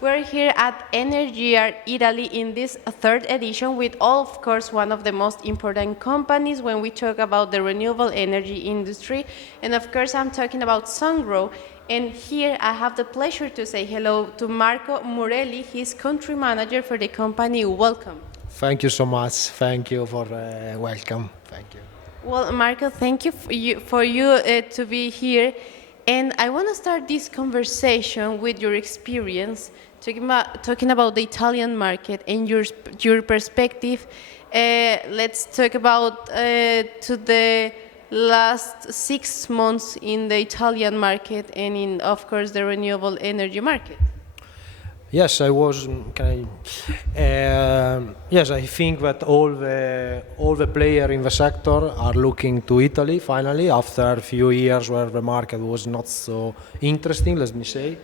We're here at Energyear Italy in this third edition with, of course, one of the most important companies when we talk about the renewable energy industry. And of course, I'm talking about Sungrow. And here I have the pleasure to say hello to Marco Murelli. He's country manager for the company. Welcome. Thank you so much. Thank you for welcome. Thank you. Well, Marco, thank you for you to be here. And I want to start this conversation with your experience, talking about the Italian market and your perspective. Let's talk about to the last 6 months in the Italian market and in, of course, the renewable energy market. Yes, I was. Yes, I think that all the players in the sector are looking to Italy finally after a few years where the market was not so interesting, let me say.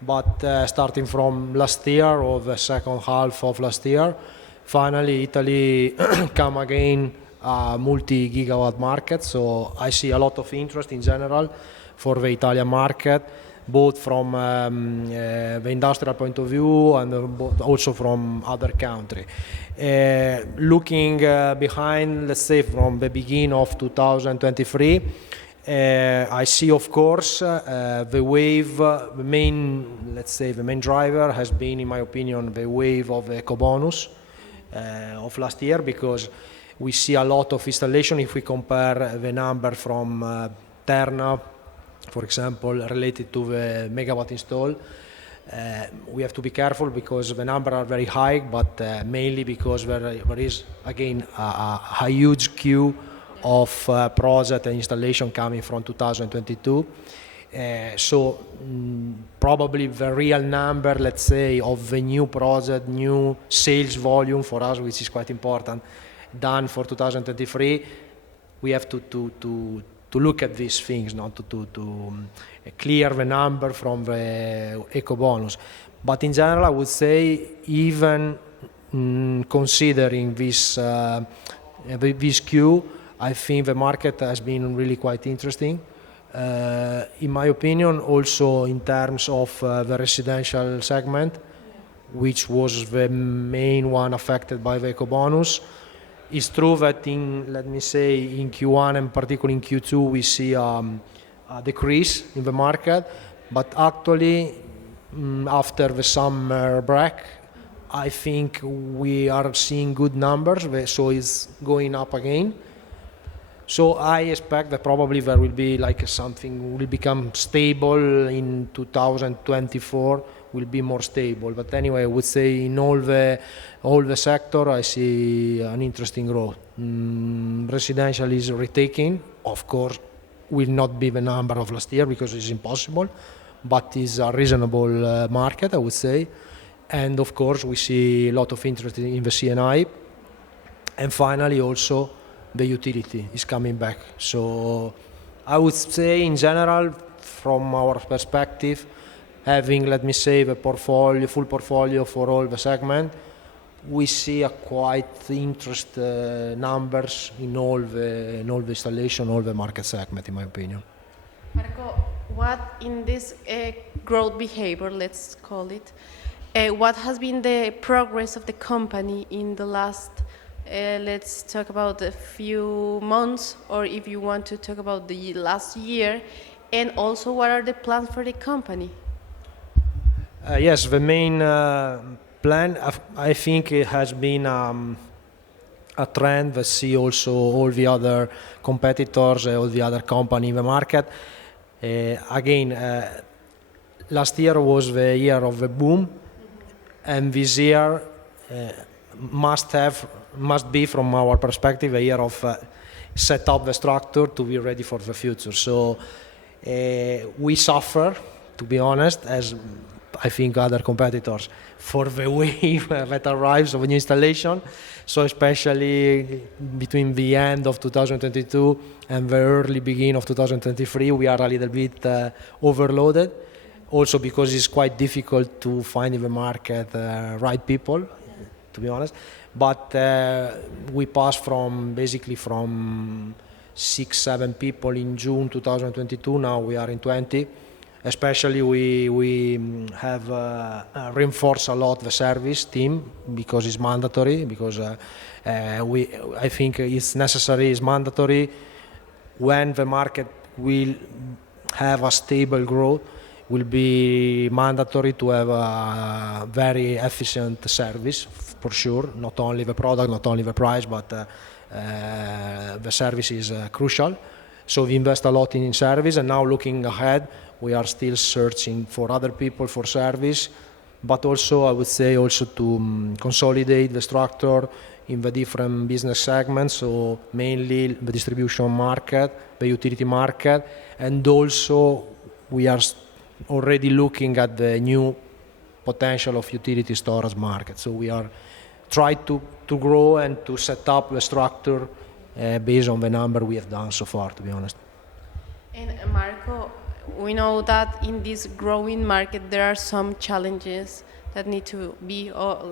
But starting from last year or the second half of last year, finally Italy come again multi-gigawatt market. So I see a lot of interest in general for the Italian market, both from the industrial point of view and also from other countries. Looking behind, let's say from the beginning of 2023, I see, of course, the wave. The main driver has been, in my opinion, the wave of the Ecobonus of last year, because we see a lot of installation. If we compare the number from Terna, for example, related to the megawatt install, we have to be careful because the numbers are very high, but mainly because there is, again, a huge queue of project and installation coming from 2022. Probably the real number, let's say, of the new project, new sales volume for us, which is quite important, done for 2023, we have to look at these things, not to clear the number from the Ecobonus. But in general, I would say, even considering this queue, I think the market has been really quite interesting. In my opinion, also in terms of the residential segment, which was the main one affected by the Ecobonus. It's true that in Q1 and particularly in Q2 we see a decrease in the market, but actually after the summer break, I think we are seeing good numbers, so it's going up again. So I expect that probably there will be something will become stable in 2024, will be more stable. But anyway, I would say in all the sector I see an interesting growth. Residential is retaking, of course, will not be the number of last year because it's impossible, but is a reasonable market, I would say. And of course, we see a lot of interest in the CNI, and finally also the utility is coming back. So I would say in general, from our perspective, having, let me say, the full portfolio for all the segment, we see a quite interest numbers in all the installation, all the market segment, in my opinion. Marco, what in this growth behavior, let's call it, what has been the progress of the company in the last, let's talk about a few months, or if you want to talk about the last year, and also what are the plans for the company? Yes, the main plan, I think it has been a trend that see also all the other competitors, all the other companies in the market. Again, last year was the year of the boom, and this year must be, from our perspective, a year of set up the structure to be ready for the future. So we suffer, to be honest, as I think other competitors, for the wave that arrives of a new installation. So especially between the end of 2022 and the early beginning of 2023, we are a little bit overloaded. Also because it's quite difficult to find in the market right people, to be honest. But we passed from 6-7 people in June 2022. Now we are in 20. Especially we have reinforced a lot the service team because it's mandatory, because I think it's necessary, it's mandatory. When the market will have a stable growth, will be mandatory to have a very efficient service, for sure. Not only the product, not only the price, but the service is crucial. So we invest a lot in service, and now looking ahead, we are still searching for other people for service, but also I would say also to consolidate the structure in the different business segments, so mainly the distribution market, the utility market, and also we are already looking at the new potential of utility storage market. So we are trying to grow and to set up the structure based on the number we have done so far, to be honest. And Marco, we know that in this growing market there are some challenges that need to be or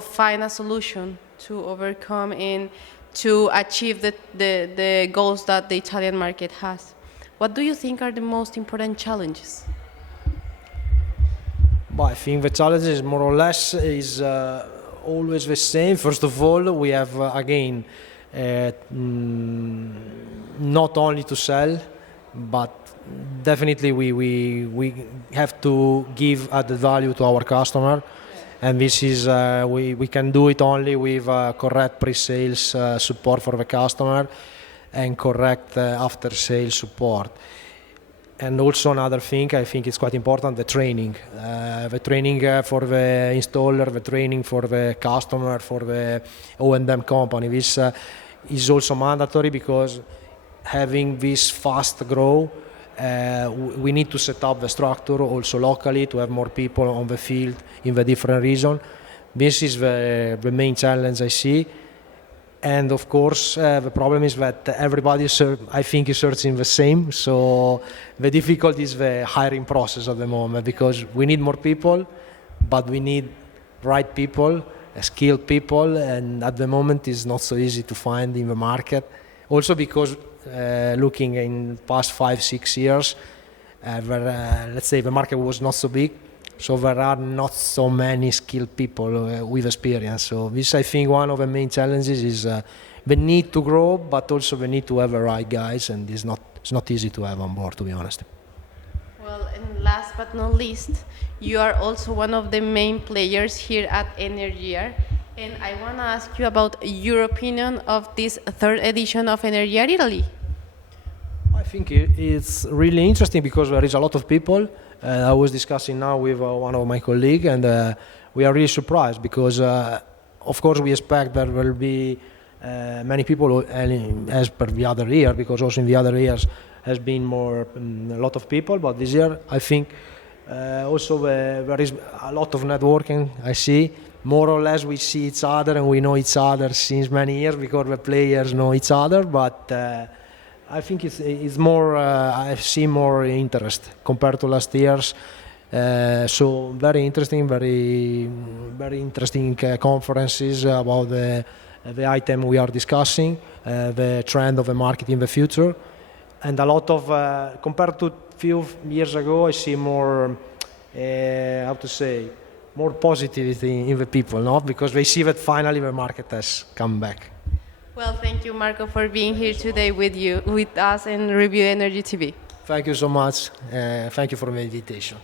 find a solution to overcome and to achieve the goals that the Italian market has. What do you think are the most important challenges? But I think the challenges more or less is always the same. First of all, we have again not only to sell, but definitely we have to give added value to our customer, and this is we can do it only with correct pre-sales support for the customer and correct after-sales support. And also another thing, I think it's quite important, the training. The training for the installer, the training for the customer, for the O&M company. This is also mandatory because having this fast grow, we need to set up the structure also locally to have more people on the field in the different region. This is the main challenge I see. And of course, the problem is that everybody, I think, is searching the same. So the difficulty is the hiring process at the moment, because we need more people, but we need right people, skilled people, and at the moment it's not so easy to find in the market. Also because looking in past 5-6 years, let's say the market was not so big, so there are not so many skilled people with experience. So this, I think, one of the main challenges is the need to grow, but also the need to have the right guys, and it's not easy to have on board, to be honest. Well, and last but not least, you are also one of the main players here at Energyear, and I want to ask you about your opinion of this third edition of Energyear Italy. I think it's really interesting because there is a lot of people. I was discussing now with one of my colleagues, and we are really surprised because, of course, we expect there will be many people as per the other year, because also in the other years has been more a lot of people. But this year, I think also there is a lot of networking. I see more or less we see each other and we know each other since many years because the players know each other. But I think it's more. I see more interest compared to last year's. So very interesting, very interesting conferences about the item we are discussing, the trend of the market in the future, and a lot of compared to few years ago, I see more. How to say? More positivity in the people, no? Because they see that finally the market has come back. Well, thank you, Marco, for being here today with us, and Review Energy TV. Thank you so much. Thank you for the invitation.